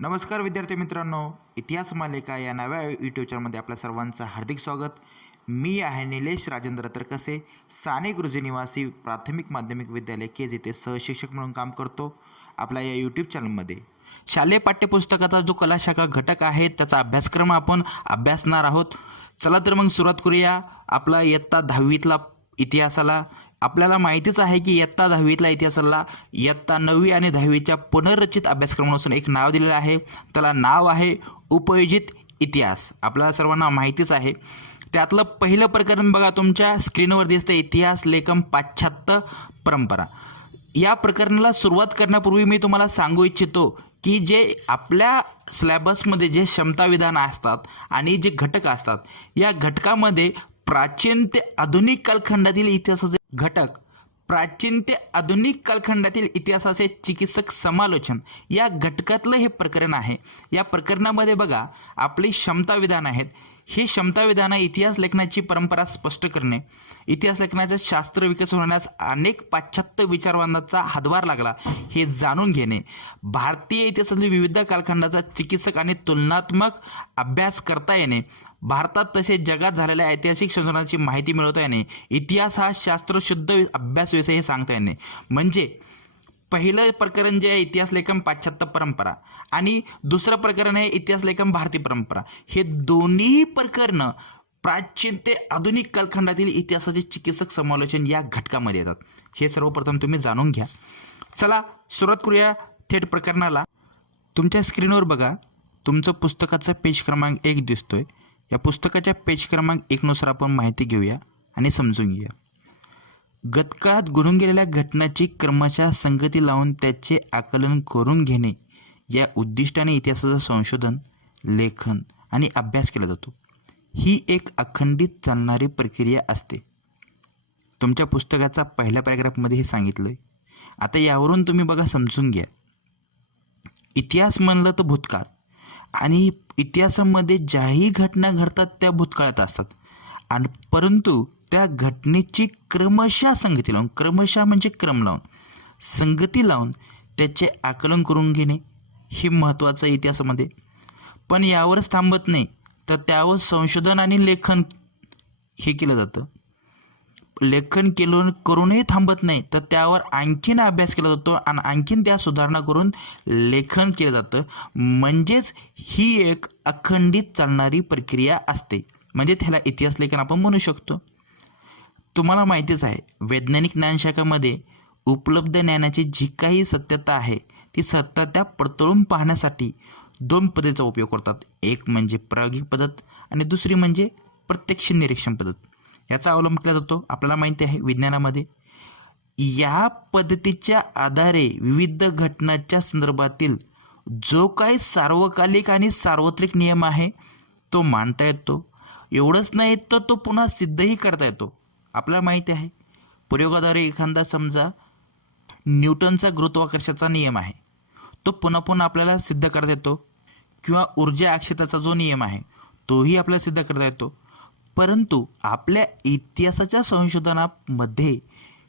नमस्कार विद्यार्थी मित्रांनो, इतिहास मालिका या नव्या यूट्यूब चॅनलमध्ये आपल्या सर्वांचं हार्दिक स्वागत. मी आहे निलेश राजेंद्र तरकसे, साने गुरुजी निवासी प्राथमिक माध्यमिक विद्यालय केज येथे सहशिक्षक म्हणून काम करतो. आपल्या या यूट्यूब चॅनलमध्ये शालेय पाठ्यपुस्तकाचा जो कला शाखा घटक आहे त्याचा अभ्यासक्रम आपण अभ्यासणार आहोत. चला तर मग सुरुवात करूया आपला इयत्ता 10वीतला इतिहासाला. आपल्याला माहितीच आहे की इयत्ता 10वीतला इतिहासाला इयत्ता 9वी आणि 10वीच्या पुनर्रचित अभ्यासक्रमानुसार एक नाव दिलेलं आहे. त्याला नाव आहे उपयोजित इतिहास. आपल्याला सर्वांना माहितीच आहे. त्यातलं पहिलं प्रकरण बघा, तुमच्या स्क्रीनवर दिसतं इतिहास लेखन पाश्चात्य परंपरा. या प्रकरणाला सुरुवात करण्यापूर्वी मी तुम्हाला सांगू इच्छितो की जे आपल्या सिलेबसमध्ये जे क्षमता विधान असतात आणि जे घटक असतात, या घटकामध्ये प्राचीन ते आधुनिक कालखंडातील इतिहासाचे घटक, प्राचीन ते आधुनिक कालखंडातील इतिहासाचे चिकित्सक समालोचन या घटकातलं हे प्रकरण आहे. या प्रकरणामध्ये बघा आपली क्षमता विधान आहेत. ही क्षमता विधानं इतिहास लेखनाची परंपरा स्पष्ट करणे, इतिहास लेखनाचे शास्त्र विकसित होण्यास अनेक पाश्चात्य विचारवंतांचा हातभार लागला हे जाणून घेणे, भारतीय इतिहासातील विविध कालखंडाचा चिकित्सक आणि तुलनात्मक अभ्यास करता येणे, भारतात तसेच जगात झालेल्या ऐतिहासिक संशोधनाची माहिती मिळवता येणे, इतिहास हा शास्त्रशुद्ध अभ्यास विषय हे सांगता येणे. म्हणजे पहिलं प्रकरण जे आहे इतिहास लेखन पाश्चात्य परंपरा आणि दुसरं प्रकरण आहे इतिहास लेखन भारतीय परंपरा. हे दोन्ही प्रकरणं प्राचीन ते आधुनिक कालखंडातील इतिहासाचे चिकित्सक समालोचन या घटकामध्ये येतात. हे सर्वप्रथम तुम्ही जाणून घ्या. चला सुरुवात करूया थेट प्रकरणाला. तुमच्या स्क्रीनवर बघा तुमचं पुस्तकाचा पेज क्रमांक 1 दिसतोय. या पुस्तकाच्या पेज क्रमांक 1 नुसार आपण माहिती घेऊया आणि समजून घेऊया. गतकाळात घडून गेलेल्या घटनांची क्रमशः संगती लावून त्याचे आकलन करून घेणे या उद्दिष्टाने इतिहासाचं संशोधन, लेखन आणि अभ्यास केला जातो. ही एक अखंडित चालणारी प्रक्रिया असते. तुमच्या पुस्तकाचा पहिल्या पॅराग्राफमध्ये हे सांगितलंय. आता यावरून तुम्ही बघा समजून घ्या. इतिहास म्हणलं तर भूतकाळ, आणि इतिहासामध्ये ज्याही घटना घडतात त्या भूतकाळात असतात, आणि परंतु त्या घटनेची क्रमशः संगती लावून, क्रमशः म्हणजे क्रम लावून, संगती लावून त्याचे आकलन करून घेणे हे महत्त्वाचं आहे इतिहासामध्ये. पण यावरच थांबत नाही, तर त्यावर संशोधन आणि लेखन हे केलं जातं. लेखन करूनही थांबत नाही, तर त्यावर आणखीन अभ्यास केला जातो आणि आणखीन त्या सुधारणा करून लेखन केलं जातं. म्हणजेच ही एक अखंडित चालणारी प्रक्रिया असते. म्हणजे त्याला इतिहास लेखन आपण म्हणू शकतो. तुम्हाला माहितीच आहे वैज्ञानिक ज्ञानशाखामध्ये उपलब्ध ज्ञानाची जी काही सत्यता आहे ती सत्यता पडताळून पाहण्यासाठी 2 पद्धतीचा उपयोग करतात. एक म्हणजे प्रायोगिक पद्धत आणि दुसरी म्हणजे प्रत्यक्ष निरीक्षण पद्धत. याचा अवलंब केला जातो आपल्याला माहिती आहे विज्ञानामध्ये. या पद्धतीच्या आधारे विविध घटनांच्या संदर्भातील जो काही सार्वकालिक आणि सार्वत्रिक नियम आहे तो मांडता येतो. एवढंच नाही तर तो पुन्हा सिद्धही करता येतो. आपल्याला माहिती आहे प्रयोगाद्वारे एखादा समजा न्यूटनचा गुरुत्वाकर्षणाचा नियम आहे तो पुन्हा पुन्हा आपल्याला सिद्ध करता येतो, किंवा ऊर्जा अक्षेत्राचा जो नियम आहे तोही आपल्याला सिद्ध करता येतो. परंतु आपल्या इतिहासाच्या संशोधनामध्ये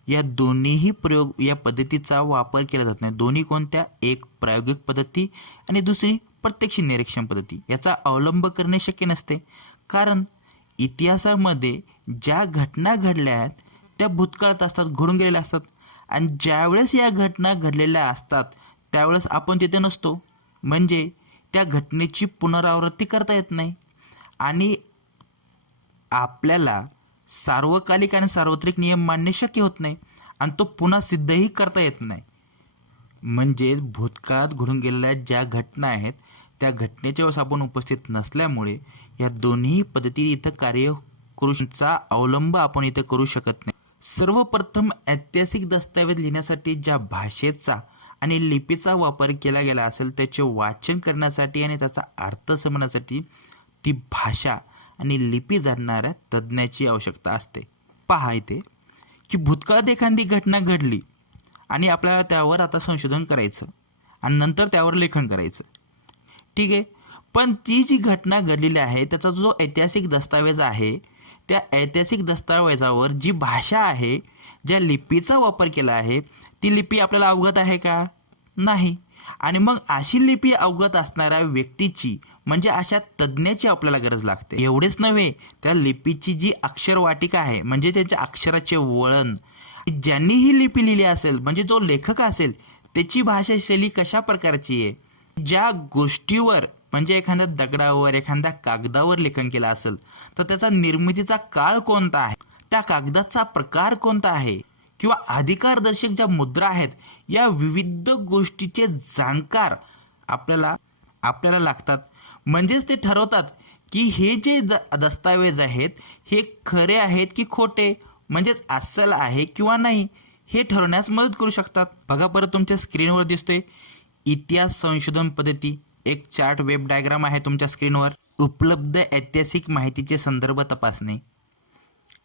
या दोन्हीही या पद्धतीचा वापर केला जात नाही. दोन्ही कोणत्या? एक प्रायोगिक पद्धती आणि दुसरी प्रत्यक्ष निरीक्षण पद्धती. याचा अवलंब करणे शक्य नसते, कारण इतिहासामध्ये ज्या घटना घडल्या आहेत त्या भूतकाळात असतात, घडून गेलेल्या असतात, आणि ज्यावेळेस या घटना घडलेल्या असतात त्यावेळेस आपण तिथे नसतो. म्हणजे त्या घटनेची पुनरावृत्ती करता येत नाही आणि आपल्याला सार्वकालिक आणि सार्वत्रिक नियम मांडणे शक्य होत नाही आणि तो पुन्हा सिद्धही करता येत नाही. म्हणजे भूतकाळात घडून गेलेल्या ज्या घटना आहेत त्या घटनेच्या वेळेस आपण उपस्थित नसल्यामुळे या दोन्ही पद्धती इथं कार्य करूचा अवलंब आपण इथं करू शकत नाही. सर्वप्रथम ऐतिहासिक दस्तऐवज लिहिण्यासाठी ज्या भाषेचा आणि लिपीचा वापर केला गेला असेल त्याचे वाचन करण्यासाठी आणि त्याचा अर्थ समजण्यासाठी ती भाषा आणि लिपी जाणणाऱ्या तज्ज्ञाची आवश्यकता असते. पहा इथे की भूतकाळात एखादी घटना घडली आणि आपल्याला त्यावर आता संशोधन करायचं आणि नंतर त्यावर लेखन करायचं. ठीक आहे, पण ती जी घटना घडलेली आहे त्याचा जो ऐतिहासिक दस्तावेज आहे त्या ऐतिहासिक दस्तावेजावर जी भाषा आहे, ज्या लिपीचा वापर केला आहे ती लिपी आपल्याला अवगत आहे का? नाही. आणि मग अशी लिपी अवगत असणाऱ्या व्यक्तीची म्हणजे अशा तज्ज्ञाची आपल्याला गरज लागते. एवढेच नव्हे, त्या लिपीची जी अक्षरवाटिका आहे म्हणजे त्यांच्या अक्षराचे वळण, ज्यांनी ही लिपी लिहिली असेल म्हणजे जो लेखक असेल त्याची भाषाशैली कशा प्रकारची आहे, ज्या गोष्टीवर म्हणजे एखाद्या दगडावर एखाद्या कागदावर लेखन केलं असेल तर त्याचा निर्मितीचा काळ कोणता आहे, त्या कागदाचा प्रकार कोणता आहे, किंवा अधिकारदर्शक ज्या मुद्रा आहेत, या विविध गोष्टीचे जाणकार आपल्याला आपल्याला लागतात. म्हणजेच ते ठरवतात की हे जे दस्तावेज आहेत हे खरे आहेत की खोटे, म्हणजेच अस्सल आहे किंवा नाही, हे ठरवण्यास मदत करू शकतात. बघा परत तुमच्या स्क्रीनवर दिसतोय इतिहास संशोधन पद्धती, एक चार्ट वेब डायग्राम आहे तुमच्या स्क्रीनवर. उपलब्ध ऐतिहासिक माहितीचे संदर्भ तपासणे,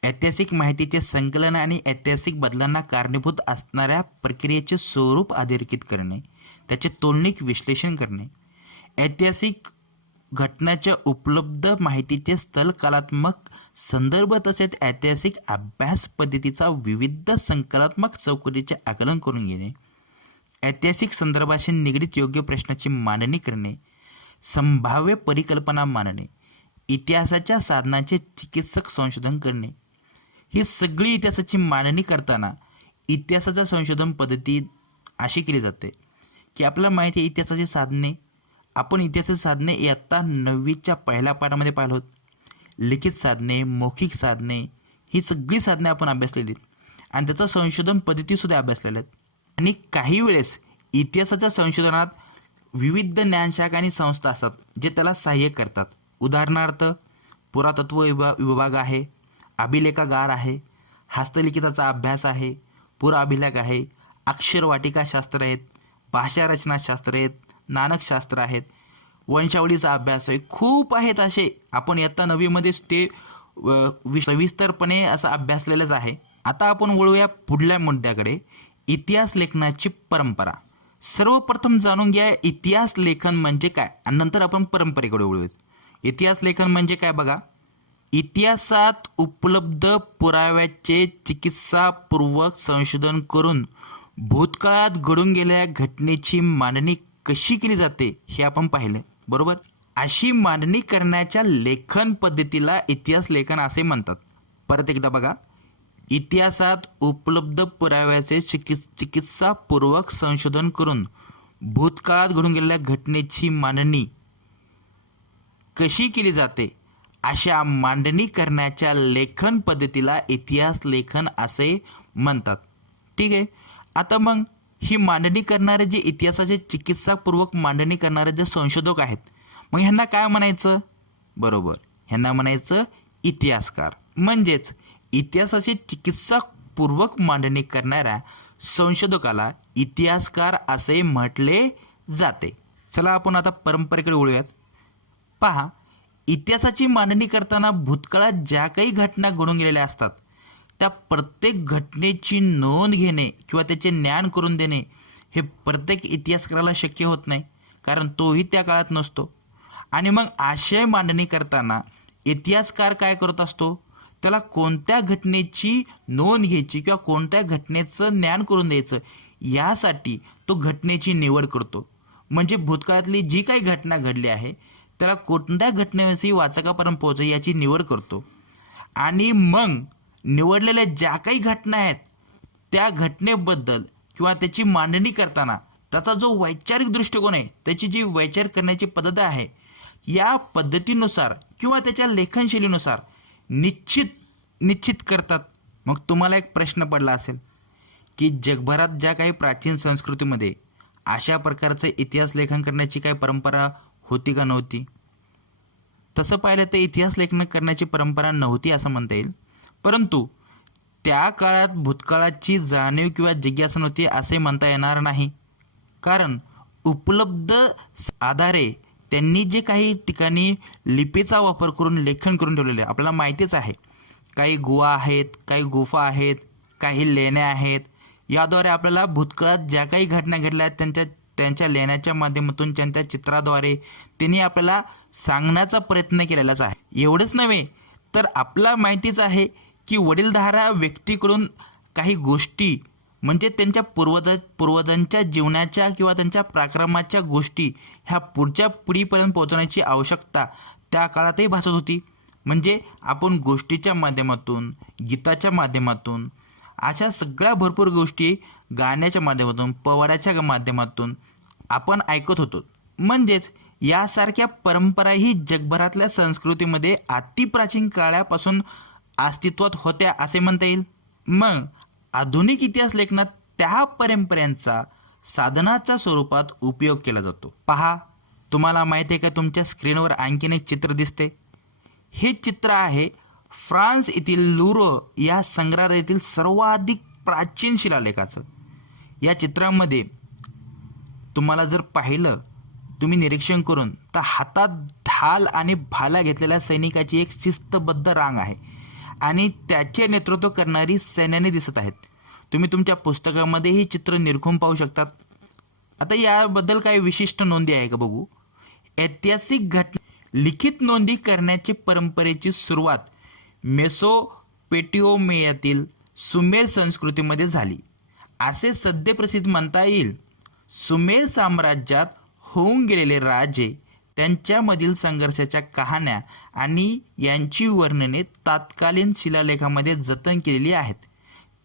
ऐतिहासिक माहितीचे संकलन आणि ऐतिहासिक बदलांना कारणीभूत असणाऱ्या प्रक्रियेचे स्वरूप अधोरेखित करणे, त्याचे तुलनिक विश्लेषण करणे, ऐतिहासिक घटनाच्या उपलब्ध माहितीचे स्थलकालात्मक संदर्भ तसेच ऐतिहासिक अभ्यास पद्धतीचा विविध संकलात्मक चौकटीचे आकलन करून घेणे, ऐतिहासिक संदर्भाशी निगडीत योग्य प्रश्नाची मांडणी करणे, संभाव्य परिकल्पना मांडणे, इतिहासाच्या साधनांचे चिकित्सक संशोधन करणे. ही सगळी इतिहासाची मांडणी करताना इतिहासाचा संशोधन पद्धती अशी केली जाते की आपल्याला माहिती आहे इतिहासाची साधने, आपण इतिहासाची साधने इयत्ता 9वीच्या पहिल्या पाठामध्ये पाहिलो आहोत. लिखित साधने, मौखिक साधने, ही सगळी साधने आपण अभ्यासलेली आणि त्याचं संशोधन पद्धतीसुद्धा अभ्यासलेल्या आहेत. आणि काही वेळेस इतिहासाच्या संशोधनात विविध ज्ञानशाखा आणि संस्था असतात जे त्याला सहाय्य करतात. उदाहरणार्थ पुरातत्व विभाग आहे, अभिलेखागार आहे, हस्तलिखिताचा अभ्यास आहे, पुराअभिलेख आहे, अक्षरवाटिका शास्त्र आहेत, भाषा रचनाशास्त्र आहेत, नाणकशास्त्र आहेत, वंशावळीचा अभ्यास आहे. खूप आहेत असे. आपण इयत्ता 9वीमध्येच ते सविस्तरपणे असं अभ्यासलेलंच आहे. आता आपण वळूया पुढल्या मुद्द्याकडे, इतिहास लेखनाची परंपरा. सर्वप्रथम जाणून घ्या इतिहास लेखन म्हणजे काय आणि नंतर आपण परंपरेकडे वळूयात. इतिहास लेखन म्हणजे काय बघा, इतिहासात उपलब्ध पुराव्याचे चिकित्सापूर्वक संशोधन करून भूतकाळात घडून गेलेल्या घटनेची मांडणी कशी केली जाते हे आपण पाहिले, बरोबर. अशी मांडणी करण्याच्या लेखन पद्धतीला इतिहास लेखन असे म्हणतात. परत एकदा बघा, इतिहासात उपलब्ध पुराव्याचे चिकित्सापूर्वक संशोधन करून भूतकाळात घडून गेलेल्या घटनेची मांडणी कशी केली जाते, अशा मांडणी करण्याच्या लेखन पद्धतीला इतिहास लेखन असे म्हणतात. ठीक आहे. आता मग ही मांडणी करणारे जे इतिहासाचे चिकित्सापूर्वक मांडणी करणारे जे संशोधक आहेत, मग ह्यांना काय म्हणायचं, बरोबर, ह्यांना म्हणायचं इतिहासकार. म्हणजेच इतिहासाची चिकित्सापूर्वक मांडणी करणाऱ्या संशोधकाला इतिहासकार असे म्हटले जाते. चला आपण आता परंपरेकडे वळूयात. पहा, इतिहासाची मांडणी करताना भूतकाळात ज्या काही घटना घडून गेलेल्या असतात त्या प्रत्येक घटनेची नोंद घेणे किंवा त्याचे ज्ञान करून देणे हे प्रत्येक इतिहासकाराला शक्य होत नाही, कारण तोही त्या काळात नसतो. आणि मग आशय मांडणी करताना इतिहासकार काय करत असतो, त्याला कोणत्या घटनेची नोंद घ्यायची किंवा कोणत्या घटनेचं ज्ञान करून द्यायचं यासाठी तो घटनेची निवड करतो. म्हणजे भूतकाळातली जी काही घटना घडली आहे त्याला कोणत्या घटनेविषयी वाचकापर्यंत पोहोचेल याची निवड करतो. आणि मग निवडलेल्या ज्या काही घटना आहेत त्या घटनेबद्दल किंवा त्याची मांडणी करताना त्याचा जो वैचारिक दृष्टिकोन आहे, त्याची जी वैचार करण्याची पद्धत आहे, या पद्धतीनुसार किंवा त्याच्या लेखनशैलीनुसार निश्चित करतात. मग तुम्हाला एक प्रश्न पडला असेल की जगभरात ज्या काही प्राचीन संस्कृतीमध्ये अशा प्रकारचे इतिहास लेखन करण्याची काही परंपरा होती का नव्हती? तसं पाहिलं तर इतिहास लेखन करण्याची परंपरा नव्हती असं म्हणता येईल, परंतु त्या काळात भूतकाळाची जाणीव किंवा जिज्ञासा नव्हती असे म्हणता येणार नाही. कारण उपलब्ध आधारे त्यांनी जे काही ठिकाणी लिपीचा वापर करून लेखन करून ठेवलेले आपल्याला माहितीच आहे. काही गुहा आहेत, काही गुफा आहेत, काही लेण्या आहेत. याद्वारे आपल्याला भूतकाळात ज्या काही घटना घडल्या त्यांच्या लेण्याच्या माध्यमातून त्यांच्या चित्राद्वारे त्यांनी आपल्याला सांगण्याचा प्रयत्न केलेलाच आहे. एवढंच नव्हे तर आपला माहितीच आहे की वडीलधारा व्यक्तीकडून काही गोष्टी म्हणजे त्यांच्या पूर्वजांच्या जीवनाच्या किंवा त्यांच्या पराक्रमाच्या गोष्टी ह्या पुढच्या पिढीपर्यंत पोहोचवण्याची आवश्यकता त्या काळातही भासत होती. म्हणजे आपण गोष्टीच्या माध्यमातून, गीताच्या माध्यमातून, अशा सगळ्या भरपूर गोष्टी गाण्याच्या माध्यमातून, पोवाड्याच्या माध्यमातून आपण ऐकत होतो. म्हणजेच यासारख्या परंपराही जगभरातल्या संस्कृतीमध्ये अतिप्राचीन काळापासून अस्तित्वात होत्या असे म्हणता येईल. मग आधुनिक इतिहास लेखनात त्या परंपरांचा साधनाच्या स्वरूपात उपयोग केला जातो. पहा, तुम्हाला माहिती आहे का, तुमच्या स्क्रीनवर आणखीन एक चित्र दिसते. हे चित्र आहे फ्रान्स येथील लुरो या संग्रहालयातील सर्वाधिक प्राचीन शिलालेखाचं. या चित्रामध्ये तुम्हाला जर पाहिलं, तुम्ही निरीक्षण करून, तर हातात ढाल आणि भाला घेतलेल्या सैनिकाची एक शिस्तबद्ध रांग आहे आणि त्याचे नेतृत्व करणारी सैन्याने दिसत आहेत. तुम्ही तुमच्या पुस्तकामध्ये ही चित्र निरखून पाहू शकतात. आता याबद्दल काही विशिष्ट नोंदी आहे का बघू. ऐतिहासिक घटना लिखित नोंदी करण्याची परंपरेची सुरुवात मेसोपोटेमियातील सुमेर संस्कृतीमध्ये झाली असे सद्यप्रसिद्ध म्हणता येईल. सुमेर साम्राज्यात होऊन गेलेले राजे, त्यांच्यामधील संघर्षाच्या कहाण्या आणि यांची वर्णने तत्कालीन शिलालेखामध्ये जतन केलेली आहेत.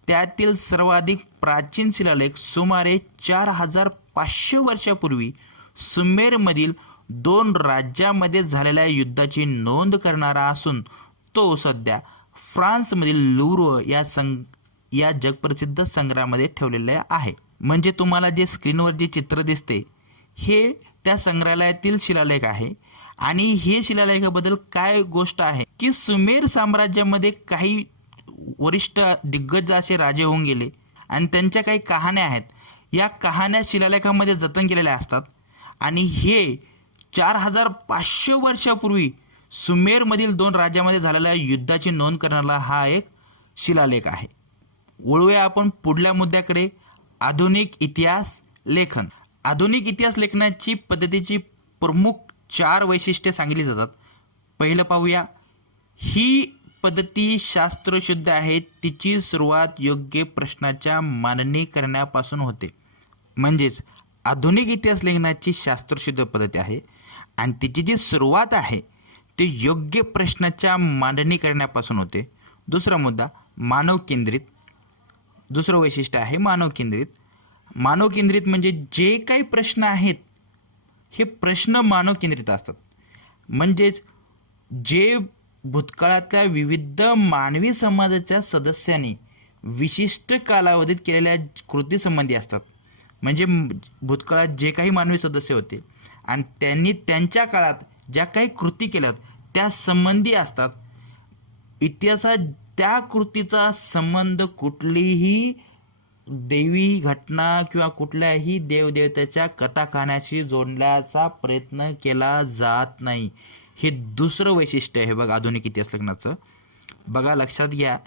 त्यातील सर्वाधिक प्राचीन शिलालेख सुमारे 4500 वर्षापूर्वी सुमेरमधील 2 राज्यामध्ये झालेल्या युद्धाची नोंद करणारा असून तो सध्या फ्रान्समधील लुरो या जगप्रसिद्ध संग्रहामध्ये ठेवलेला आहे. म्हणजे तुम्हाला जे स्क्रीनवर जे चित्र दिसते हे त्या संग्रहालयातील शिलालेख आहे. आणि हे शिलालेखाबद्दल काय गोष्ट आहे की सुमेर साम्राज्यामध्ये काही वरिष्ठ दिग्गज असे राजे होऊन गेले आणि त्यांच्या काही कहाण्या आहेत. या कहाण्या शिलालेखामध्ये जतन केलेल्या असतात आणि हे 4500 वर्षापूर्वी सुमेरमधील 2 राज्यामध्ये झालेल्या युद्धाची नोंद करणारा हा एक शिलालेख आहे. वळूया आपण पुढल्या मुद्द्याकडे, आधुनिक इतिहास लेखन. आधुनिक इतिहास लेखनाची पद्धतीची प्रमुख 4 वैशिष्ट्ये सांगितली जातात. पहिलं पाहूया. ही पद्धती शास्त्रशुद्ध आहे. तिची सुरुवात योग्य प्रश्नाच्या मांडणी करण्यापासून होते. म्हणजेच आधुनिक इतिहास लेखनाची शास्त्रशुद्ध पद्धती आहे आणि तिची जी सुरुवात आहे ती योग्य प्रश्नाच्या मांडणी करण्यापासून होते. दुसरा मुद्दा, मानव केंद्रित. दुसरं वैशिष्ट्य आहे मानव केंद्रित. मानव केंद्रित म्हणजे जे काही प्रश्न आहेत हे प्रश्न मानव केंद्रित असतात. म्हणजेच जे भूतकाळातल्या विविध मानवी समाजाच्या सदस्यांनी विशिष्ट कालावधीत केलेल्या कृतीसंबंधी असतात. म्हणजे भूतकाळात जे काही मानवी सदस्य होते आणि त्यांनी त्यांच्या काळात ज्या काही कृती केल्यात त्या संबंधी असतात. इतिहासात त्या कृतीचा संबंध कुठलीही दैवी घटना किंवा कुठल्याही देवदेवतेच्या कथाकहाण्याशी जोडण्याचा प्रयत्न केला जात नाही. हे दुसरं वैशिष्ट्य आहे बघा आधुनिक इतिहास लेखनाचं. बघा, लक्षात घ्या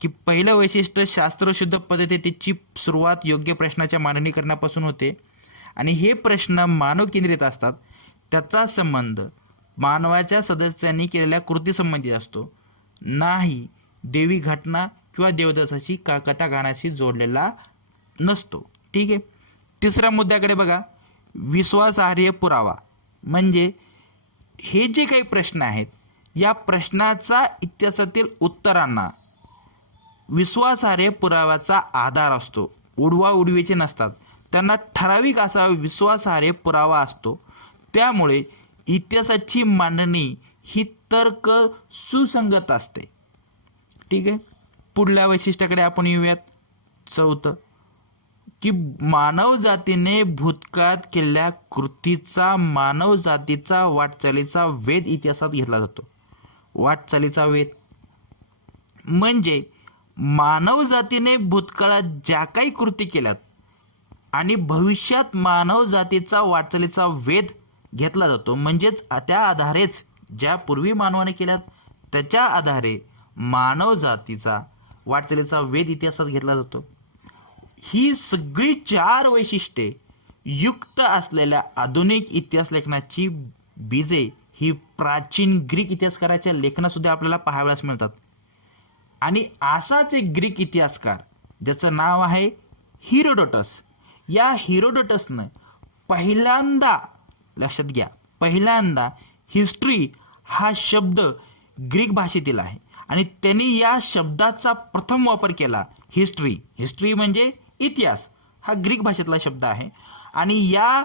की पहिलं वैशिष्ट्य शास्त्रशुद्ध पद्धती, तिची सुरुवात योग्य प्रश्नाच्या मांडणी करण्यापासून होते आणि हे प्रश्न मानव केंद्रित असतात. त्याचा संबंध मानवाच्या सदस्यांनी केलेल्या कृतीसंबंधी असतो, नाही देवी घटना किंवा देवदासाची कथाकहाण्याशी जोडलेला नसतो. ठीक आहे. तिसऱ्या मुद्द्याकडे बघा, विश्वासार्ह पुरावा. म्हणजे हे जे काही प्रश्न आहेत या प्रश्नाचा इतिहासातील उत्तरांना विश्वासार्ह पुराव्याचा आधार असतो. उडवाउडवीचे नसतात, त्यांना ठराविक असा विश्वासार्ह पुरावा असतो. त्यामुळे इतिहासाची मांडणी ही तर्क सुसंगत असते. ठीक आहे. पुढल्या वैशिष्ट्याकडे आपण येऊयात. चौथं की मानव जातीने भूतकाळात केलेल्या कृतीचा मानव जातीचा वाटचालीचा वेध इतिहासात घेतला जातो. वाटचालीचा वेध म्हणजे मानव जातीने भूतकाळात ज्या काही कृती केल्यात आणि भविष्यात मानव जातीचा वाटचालीचा वेध घेतला जातो. म्हणजेच त्या आधारेच ज्या पूर्वी मानवाने केल्यात त्याच्या आधारे मानव जातीचा वाटचालीचा वेध इतिहासात घेतला जातो. ही सगळी 4 वैशिष्ट्ये युक्त असलेल्या आधुनिक इतिहास लेखनाची बीजे ही प्राचीन ग्रीक इतिहासकाराच्या लेखनात सुद्धा आपल्याला पाहावयास मिळतात. आणि असाच एक ग्रीक इतिहासकार ज्याचं नाव आहे हिरोडोटस, या हिरोडोटसनं पहिल्यांदा, लक्षात घ्या, पहिल्यांदा हिस्ट्री हा शब्द ग्रीक भाषेतील आहे आणि त्यांनी या शब्दाचा प्रथम वापर केला. हिस्ट्री, हिस्ट्री म्हणजे इतिहास, हा ग्रीक भाषेतला शब्द आहे आणि या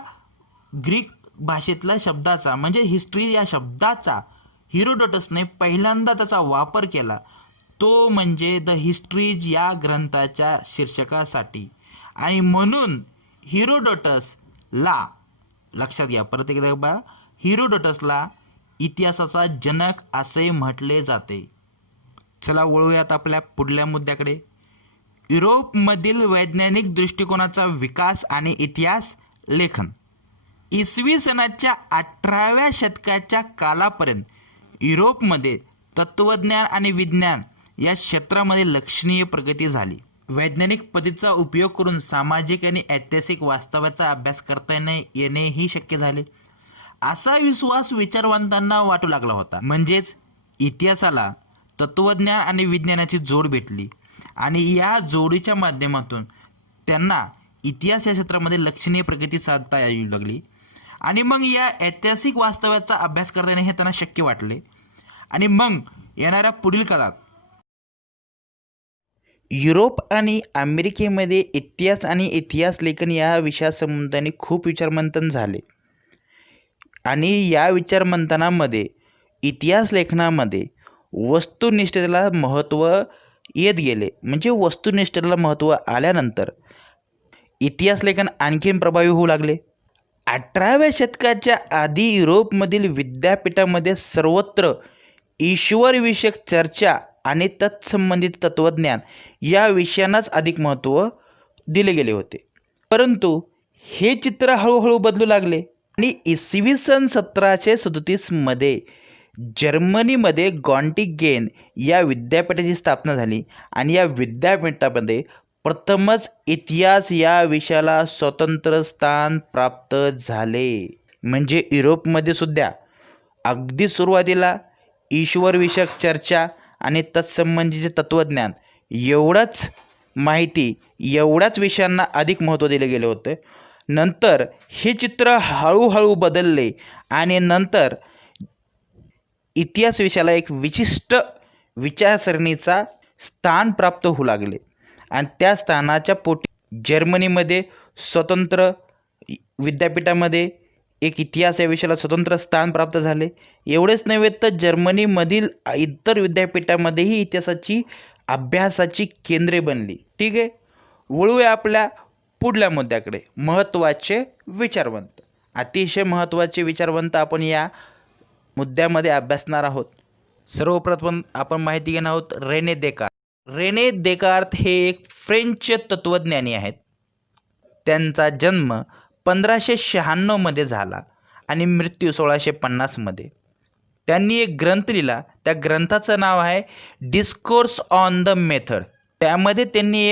ग्रीक भाषेतल्या शब्दाचा म्हणजे हिस्ट्री या शब्दाचा हिरोडोटसने पहिल्यांदा त्याचा वापर केला, तो म्हणजे द हिस्ट्रीज या ग्रंथाच्या शीर्षकासाठी. आणि म्हणून हिरोडोटसला, लक्षात घ्या परत एकदा बघा, हिरोडोटसला इतिहासाचा जनक असे म्हटले जाते. चला वळूयात आपल्या पुढल्या मुद्द्याकडे. युरोपमधील वैज्ञानिक दृष्टिकोनाचा विकास आणि इतिहास लेखन. इसवी सनाच्या 18व्या शतकाच्या कालापर्यंत युरोपमध्ये तत्त्वज्ञान आणि विज्ञान या क्षेत्रामध्ये लक्षणीय प्रगती झाली. वैज्ञानिक पद्धतीचा उपयोग करून सामाजिक आणि ऐतिहासिक वास्तवाचा अभ्यास करता येणे ही शक्य झाले, असा विश्वास विचारवंतांना वाटू लागला होता. म्हणजेच इतिहासाला तत्त्वज्ञान आणि विज्ञानाची जोड भेटली आणि या जोडीच्या माध्यमातून त्यांना इतिहास या क्षेत्रामध्ये लक्षणीय प्रगती साधता येऊ लागली आणि मग या ऐतिहासिक वास्तवाचा अभ्यास करता येणे हे त्यांना शक्य वाटले. आणि मग येणाऱ्या पुढील काळात युरोप आणि अमेरिकेमध्ये इतिहास आणि इतिहास लेखन या विषयासंबंधाने खूप विचारमंथन झाले आणि या विचारमंथनामध्ये इतिहास लेखनामध्ये वस्तुनिष्ठतेला महत्त्व येत गेले. म्हणजे वस्तुनिष्ठतेला महत्त्व आल्यानंतर इतिहास लेखन आणखीन प्रभावी होऊ लागले. 18व्या शतकाच्या आधी युरोपमधील विद्यापीठामध्ये सर्वत्र ईश्वरविषयक चर्चा आणि तत्संबंधित तत्त्वज्ञान या विषयांनाच अधिक महत्त्व दिले गेले होते. परंतु हे चित्र हळूहळू बदलू लागले आणि इसवी सन 1737मध्ये जर्मनीमध्ये गॉटिंगेन या विद्यापीठाची स्थापना झाली आणि या विद्यापीठामध्ये प्रथमच इतिहास या विषयाला स्वतंत्र स्थान प्राप्त झाले. म्हणजे युरोपमध्ये सुद्धा अगदी सुरुवातीला ईश्वरविषयक चर्चा आणि तत्संबंधीचे तत्त्वज्ञान एवढंच माहिती, एवढ्याच विषयांना अधिक महत्त्व दिले गेले होते. नंतर हे चित्र हळूहळू बदलले आणि नंतर इतिहास विषयाला एक विशिष्ट विचारसरणीचा स्थान प्राप्त होऊ लागले आणि त्या स्थानाच्या पोटी जर्मनीमध्ये स्वतंत्र विद्यापीठामध्ये एक इतिहास या विषयाला स्वतंत्र स्थान प्राप्त झाले. एवढेच नव्हे तर जर्मनीमधील इतर विद्यापीठामध्येही इतिहासाची अभ्यासाची केंद्रे बनली. ठीक आहे, वळूया आपल्या पुढल्या मुद्द्याकडे. महत्त्वाचे विचारवंत. अतिशय महत्त्वाचे विचारवंत आपण या मुद्द्यामध्ये अभ्यासणार आहोत. सर्वप्रथम आपण माहिती घेणार आहोत रेने देकार्त. रेने देकार्त हे एक फ्रेंच तत्त्वज्ञानी आहेत. त्यांचा जन्म 1596मध्ये झाला आणि मृत्यू 1650मध्ये. त्यांनी एक ग्रंथ लिहिला, त्या ग्रंथाचं नाव आहे डिस्कोर्स ऑन द मेथड. त्यामध्ये त्यांनी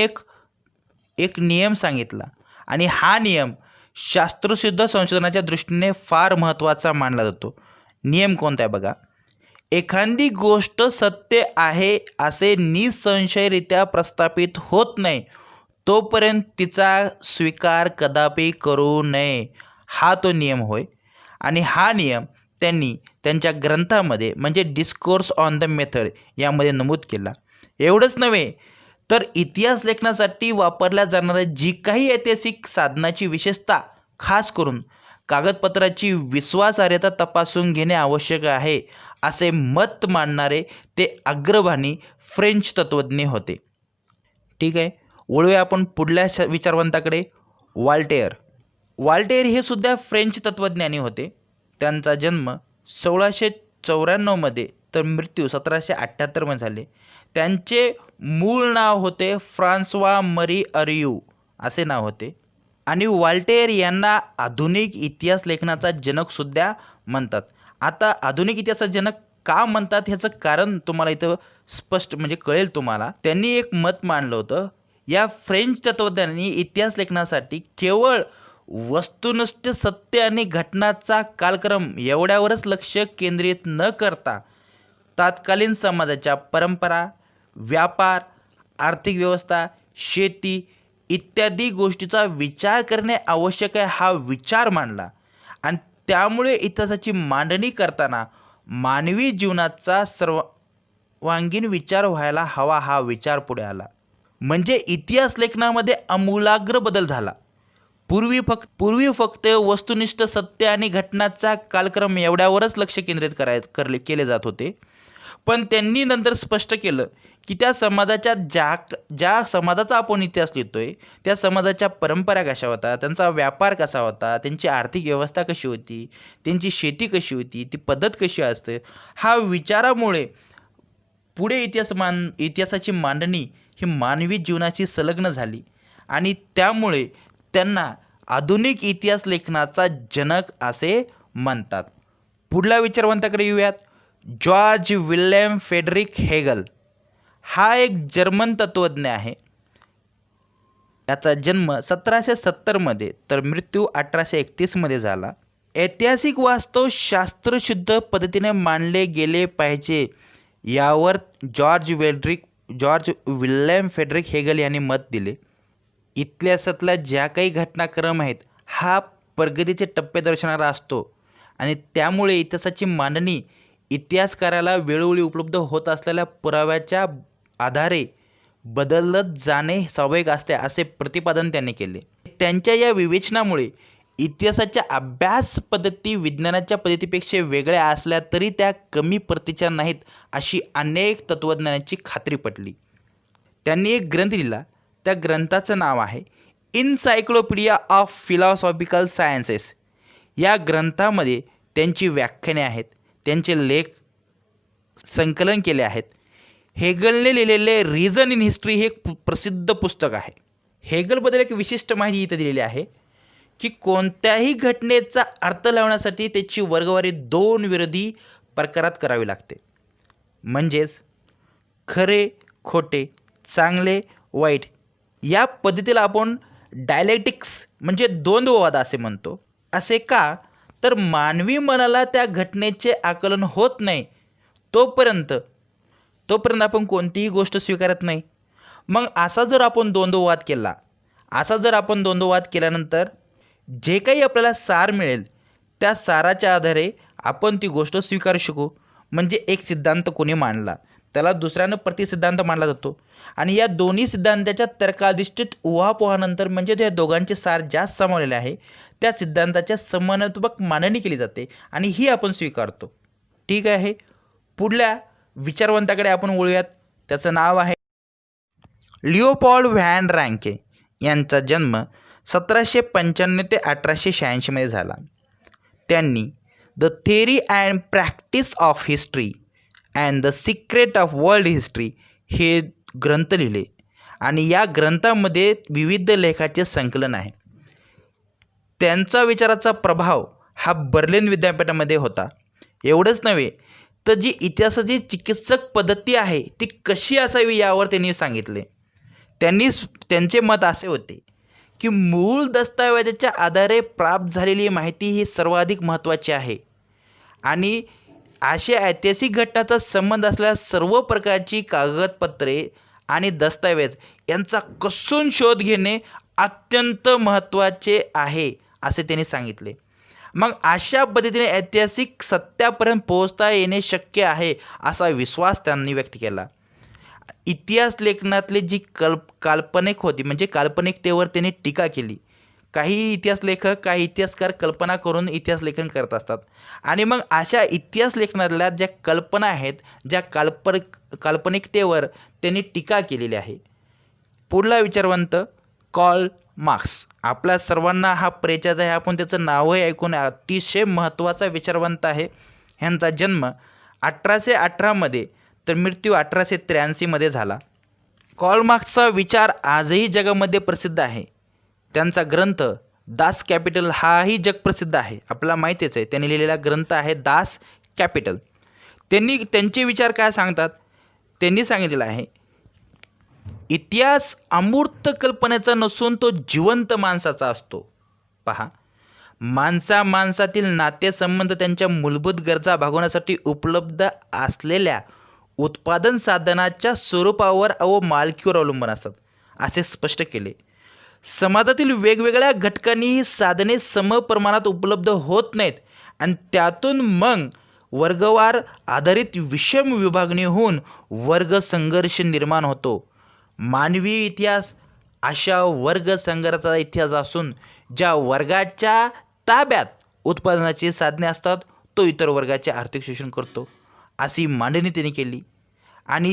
एक नियम सांगितला आणि हा नियम शास्त्रशुद्ध संशोधनाच्या दृष्टीने फार महत्त्वाचा मानला जातो. नियम कोणता आहे बघा. एखादी गोष्ट सत्य आहे असे निसंशयरित्या प्रस्थापित होत नाही तोपर्यंत तिचा स्वीकार कदापि करू नये, हा तो नियम होय. आणि हा नियम त्यांनी त्यांच्या ग्रंथामध्ये म्हणजे डिस्कोर्स ऑन द मेथड यामध्ये नमूद केला. एवढंच नव्हे तर इतिहास लेखनासाठी वापरल्या जाणाऱ्या जी काही ऐतिहासिक साधनाची विशेषता खास करून कागदपत्राची विश्वासार्हता तपासून घेणे आवश्यक आहे असे मत मांडणारे ते अग्रभानी फ्रेंच तत्त्वज्ञ होते. ठीक आहे, वळूया आपण पुढल्या विचारवंताकडे. वॉल्टेअर. वॉल्टेअर हे सुद्धा फ्रेंच तत्त्वज्ञानी होते. त्यांचा जन्म 1694मध्ये तर मृत्यू 1778मध्ये झाले. त्यांचे मूळ नाव होते फ्रान्सवा मरी अरियू असे नाव होते आणि वॉल्टेअर यांना आधुनिक इतिहास लेखनाचा जनकसुद्धा म्हणतात. आता आधुनिक इतिहासाचा जनक का म्हणतात ह्याचं कारण तुम्हाला इथं स्पष्ट म्हणजे कळेल तुम्हाला. त्यांनी एक मत मांडलं होतं, या फ्रेंच तत्त्वज्ञांनी इतिहास लेखनासाठी केवळ वस्तुनिष्ठ सत्य आणि घटनाचा कालक्रम एवढ्यावरच लक्ष केंद्रित न करता तत्कालीन समाजाच्या परंपरा, व्यापार, आर्थिक व्यवस्था, शेती इत्यादी गोष्टीचा विचार करणे आवश्यक आहे हा विचार मांडला. आणि त्यामुळे इतिहासाची मांडणी करताना मानवी जीवनाचा सर्वांगीण विचार व्हायला हवा हा विचार पुढे आला. म्हणजे इतिहास लेखनामध्ये आमूलाग्र बदल झाला. पूर्वी फक्त वस्तुनिष्ठ सत्य आणि घटनाचा कालक्रम एवढ्यावरच लक्ष केंद्रित केले जात होते. पण त्यांनी नंतर स्पष्ट केलं की त्या समाजाच्या ज्या समाजाचा आपण इतिहास लिहितोय त्या समाजाच्या परंपरा कशा होता, त्यांचा व्यापार कसा होता, त्यांची आर्थिक व्यवस्था कशी होती, त्यांची शेती कशी होती, ती पद्धत कशी असते, हा विचारामुळे पुढे इतिहासाची मांडणी ही मानवी जीवनाशी संलग्न झाली. आणि त्यामुळे त्यांना आधुनिक इतिहास लेखनाचा जनक असे म्हणतात. पुढल्या विचारवंताकडे येऊयात. जॉर्ज विल्यम फ्रेडरिक हेगल हा एक जर्मन तत्त्वज्ञ आहे. त्याचा जन्म 1770मध्ये तर मृत्यू 1831मध्ये झाला. ऐतिहासिक वास्तव शास्त्रशुद्ध पद्धतीने मांडले गेले पाहिजे यावर जॉर्ज विल्यम फ्रेडरिक हेगल यांनी मत दिले. इतिहासातल्या ज्या काही घटनाक्रम आहेत हा प्रगतीचे टप्पे दर्शवणारा असतो आणि त्यामुळे इतिहासाची मांडणी इतिहासकाराला वेळोवेळी उपलब्ध होत असलेल्या पुराव्याच्या आधारे बदलत जाणे स्वाभाविक असते असे प्रतिपादन त्यांनी केले. त्यांच्या या विवेचनामुळे इतिहासाच्या अभ्यास पद्धती विज्ञानाच्या पद्धतीपेक्षा वेगळ्या असल्या तरी त्या कमी प्रतीच्या नाहीत अशी अनेक तत्त्वज्ञानाची खात्री पटली. त्यांनी एक ग्रंथ लिहिला. त्या ग्रंथाचं नाव आहे इन्सायक्लोपीडिया ऑफ फिलॉसॉफिकल सायन्सेस. या ग्रंथामध्ये त्यांची व्याख्याने आहेत, त्यांचे लेख संकलन केले आहेत. हेगलने लिहिलेले रिझन इन हिस्ट्री हे एक प्रसिद्ध पुस्तक आहे. हेगलबद्दल एक विशिष्ट माहिती इथं दिलेली आहे की कोणत्याही घटनेचा अर्थ लावण्यासाठी त्याची वर्गवारी 2 विरोधी प्रकारात करावी लागते. म्हणजेच खरे खोटे, चांगले वाईट या पद्धतीला आपण डायलेक्टिक्स म्हणजे द्वंद्ववाद असे म्हणतो. असे का? तर मानवी मनाला त्या घटनेचे आकलन होत नाही तोपर्यंत आपण कोणतीही गोष्ट स्वीकारत नाही. मग असा जर आपण द्वंद्ववाद केल्यानंतर जे काही आपल्याला सार मिळेल त्या साराच्या आधारे आपण ती गोष्ट स्वीकारू शकू. म्हणजे एक सिद्धांत कोणी मांडला त्याला दुसऱ्यानं प्रतिसिद्धांत मानला जातो आणि या दोन्ही सिद्धांताच्या तर्काधिष्ठित उहापोहानंतर म्हणजे त्या दोघांचे सार जास्त सामावलेले आहे त्या सिद्धांताच्या समानात्मक मांडणी केली जाते आणि ही आपण स्वीकारतो. ठीक आहे. पुढल्या विचारवंताकडे आपण वळूयात. त्याचं नाव आहे लिओपॉल्ड व्हॅन रँके. यांचा जन्म 1795 ते 1886मध्ये झाला. त्यांनी the theory and practice of history and the secret of world history हे ग्रंथ लिहिले आणि या ग्रंथामध्ये विविध लेखाचे संकलन आहे. त्यांचा विचाराचा प्रभाव हा बर्लिन विद्यापीठामध्ये होता. एवढंच नव्हे तर जी इतिहासाची चिकित्सक पद्धती आहे ती कशी असावी यावर त्यांनी सांगितले. त्यांचे मत असे होते की मूळ दस्तऐवजाच्या आधारे प्राप्त झालेली माहिती ही सर्वाधिक महत्त्वाची आहे आणि अशा ऐतिहासिक घटनांचा संबंध असलेल्या सर्व प्रकारची कागदपत्रे आणि दस्तऐवज यांचा कसून शोध घेणे अत्यंत महत्त्वाचे आहे असे त्यांनी सांगितले. मग अशा पद्धतीने ऐतिहासिक सत्यापर्यंत पोहोचता येणे शक्य आहे असा विश्वास त्यांनी व्यक्त केला. इतिहास लेखनातली जी काल्पनिक होती म्हणजे काल्पनिकतेवर त्यांनी टीका केली. काही इतिहास लेखक काही इतिहासकार कल्पना करून इतिहास लेखन करत असतात आणि मग अशा इतिहास लेखनातल्या ज्या कल्पना आहेत ज्या काल्पनिकतेवर त्यांनी टीका केलेली आहे. पुढला विचारवंत कार्ल मार्क्स. आपल्या सर्वांना हा परिचय आहे. आपण त्याचं नावही ऐकून अतिशय महत्त्वाचा विचारवंत आहे. ह्यांचा जन्म 1818मध्ये तर मृत्यू 1883मध्ये झाला. कार्ल मार्क्सचा विचार आजही जगामध्ये प्रसिद्ध आहे. त्यांचा ग्रंथ दास कॅपिटल हाही जगप्रसिद्ध आहे. आपल्याला माहितीच आहे त्यांनी लिहिलेला ग्रंथ आहे दास कॅपिटल. त्यांचे विचार काय सांगतात? त्यांनी सांगितलेलं आहे इतिहास अमूर्त कल्पनेचा नसून तो जिवंत माणसाचा असतो. पहा, माणसातील नातेसंबंध त्यांच्या मूलभूत गरजा भागवण्यासाठी उपलब्ध असलेल्या उत्पादन साधनाच्या स्वरूपावर व मालकीवर अवलंबून असतात असे स्पष्ट केले. समाजातील वेगवेगळ्या घटकांनी ही साधने समप्रमाणात उपलब्ध होत नाहीत आणि त्यातून मग वर्गवार आधारित विषम विभागणी होऊन वर्ग संघर्ष निर्माण होतो. मानवी इतिहास अशा वर्ग संघर्षाचा इतिहास असून ज्या वर्गाच्या ताब्यात उत्पादनाची साधने असतात तो इतर वर्गाचे आर्थिक शोषण करतो, अशी मांडणी त्यांनी केली. आणि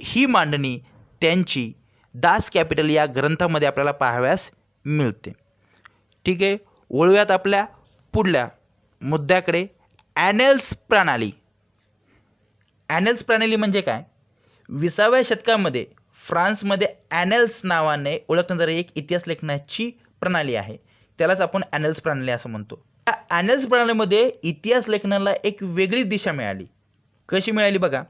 ही मांडणी त्यांची दास कॅपिटल या ग्रंथामध्ये आपल्याला पाहाव्यास मिळते. ठीक आहे, वळूयात आपल्या पुढल्या मुद्द्याकडे. ॲनेल्स प्रणाली. ॲनेल्स प्रणाली म्हणजे काय? 20व्या शतकामध्ये फ्रान्समध्ये ॲनेल्स नावाने ओळखण्यात जाणारी एक इतिहास लेखनाची प्रणाली आहे. त्यालाच आपण ॲनेल्स प्रणाली असं म्हणतो. या ॲनेल्स प्रणालीमध्ये इतिहास लेखनाला एक वेगळी दिशा मिळाली. कशी मिळाली बघा.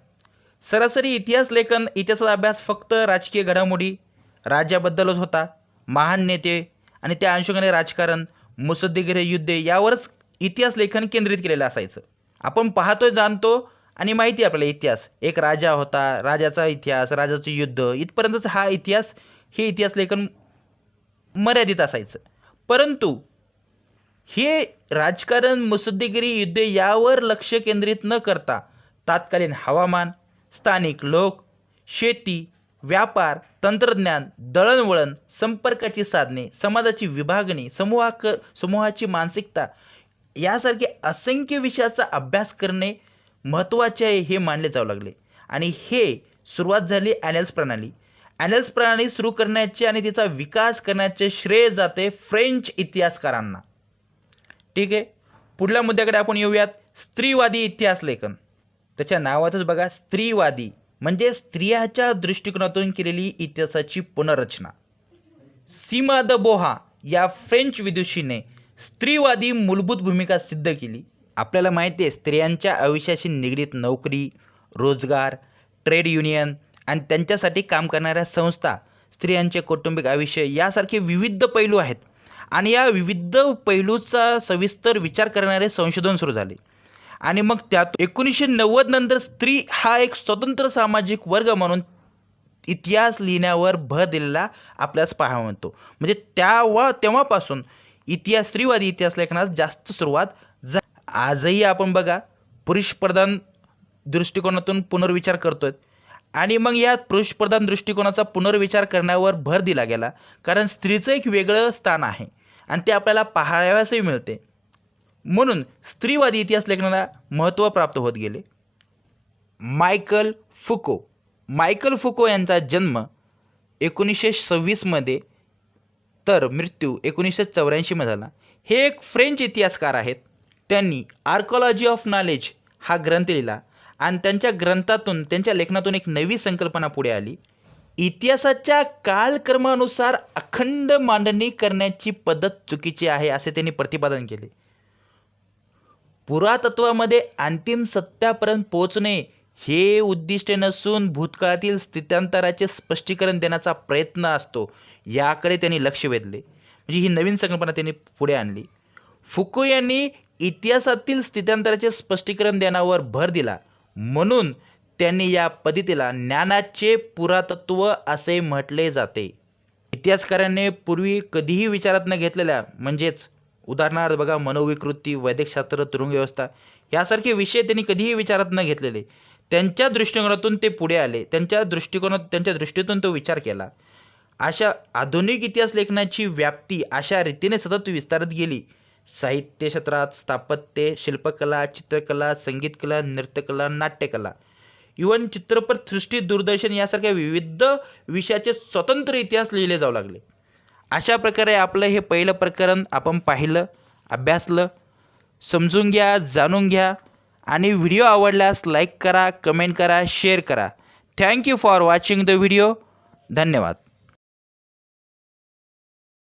सरासरी इतिहासाचा अभ्यास फक्त राजकीय घडामोडी, राज्याबद्दलच होता. महान नेते आणि त्या अनुषंगाने राजकारण, मुत्सद्देगिरी, युद्ध यावरच इतिहास लेखन केंद्रित केलेलं असायचं. आपण पाहतोय, जाणतो आणि माहिती आहे आपल्याला इतिहास. एक राजा होता, राजाचा इतिहास, राजाचं युद्ध, इथपर्यंतच हे इतिहास लेखन मर्यादित असायचं. परंतु हे राजकारण, मुत्सद्देगिरी, युद्ध यावर लक्ष केंद्रित न करता तत्कालीन हवामान, स्थानिक लोक, शेती, व्यापार, तंत्रज्ञान, दळणवळण, संपर्काची साधने, समाजाची विभागणी, समूहाची मानसिकता यासारखे असंख्य विषयाचा अभ्यास करणे महत्त्वाचे आहे हे मानले जाऊ लागले. आणि हे सुरुवात झाली ॲनेल्स प्रणाली. ॲनेल्स प्रणाली सुरू करण्याचे आणि तिचा विकास करण्याचे श्रेय जाते फ्रेंच इतिहासकारांना. ठीक आहे, पुढल्या मुद्द्याकडे आपण येऊयात. स्त्रीवादी इतिहास लेखन. त्याच्या नावातच बघा, स्त्रीवादी म्हणजे स्त्रियाच्या दृष्टिकोनातून केलेली इतिहासाची पुनर्रचना. सीमा द बोहा या फ्रेंच विदुषीने स्त्रीवादी मूलभूत भूमिका सिद्ध केली. आपल्याला माहिती आहे, स्त्रियांच्या आयुष्याशी निगडीत नोकरी, रोजगार, ट्रेड युनियन आणि त्यांच्यासाठी काम करणाऱ्या संस्था, स्त्रियांचे कौटुंबिक आयुष्य यासारखे विविध पैलू आहेत. आणि या विविध पैलूचा सविस्तर विचार करणारे संशोधन सुरू झाले. आणि मग त्यात 1990 नंतर स्त्री हा एक स्वतंत्र सामाजिक वर्ग म्हणून इतिहास लिहिण्यावर भर दिलेला आपल्यास पाहायला मिळतो. म्हणजे तेव्हापासून स्त्रीवादी इतिहास लेखनास जास्त सुरुवात आजही आपण बघा पुरुषप्रधान दृष्टिकोनातून पुनर्विचार करतोय. आणि मग या पुरुषप्रधान दृष्टिकोनाचा पुनर्विचार करण्यावर भर दिला गेला, कारण स्त्रीचं एक वेगळं स्थान आहे आणि ते आपल्याला पाहावयासही मिळते. म्हणून स्त्रीवादी इतिहास लेखनाला महत्त्व प्राप्त होत गेले. मायकल फुको यांचा जन्म 1926 तर मृत्यू 1984 झाला. हे एक फ्रेंच इतिहासकार आहेत. त्यांनी आर्कॉलॉजी ऑफ नॉलेज हा ग्रंथ लिहिला आणि त्यांच्या लेखनातून एक नवी संकल्पना पुढे आली. इतिहासाच्या कालक्रमानुसार अखंड मांडणी करण्याची पद्धत चुकीची आहे असे त्यांनी प्रतिपादन केले. पुरातत्वामध्ये अंतिम सत्यापर्यंत पोहोचणे हे उद्दिष्ट नसून भूतकाळातील स्थित्यांतराचे स्पष्टीकरण देण्याचा प्रयत्न असतो, याकडे त्यांनी लक्ष वेधले. म्हणजे ही नवीन संकल्पना त्यांनी पुढे आणली. फुको यांनी इतिहासातील स्थित्यांतराचे स्पष्टीकरण देण्यावर भर दिला, म्हणून त्यांनी या पद्धतीला ज्ञानाचे पुरातत्व असे म्हटले जाते. इतिहासकारांनी पूर्वी कधीही विचारात न घेतलेल्या, म्हणजेच उदाहरणार्थ बघा, मनोविकृती, वैद्यकशास्त्र, तुरुंग व्यवस्था यासारखे विषय त्यांनी कधीही विचारात न घेतलेले, त्यांच्या दृष्टिकोनातून ते पुढे आले. त्यांच्या दृष्टीतून तो विचार केला. अशा आधुनिक इतिहास लेखनाची व्याप्ती अशा रीतीने सतत विस्तारत गेली. साहित्य क्षेत्रात स्थापत्य, शिल्पकला, चित्रकला, संगीतकला, नृत्यकला, नाट्यकला, इव्हन चित्रपट सृष्टी, दूरदर्शन यासारख्या विविध विषयाचे स्वतंत्र इतिहास लिहिले जाऊ लागले. अशा प्रकारे आपलं हे पहिलं प्रकरण आपण पाहिलं, अभ्यासलं. समजून घ्या, जाणून घ्या आणि व्हिडिओ आवडल्यास लाईक करा, कमेंट करा, शेअर करा. Thank you for watching the video. धन्यवाद.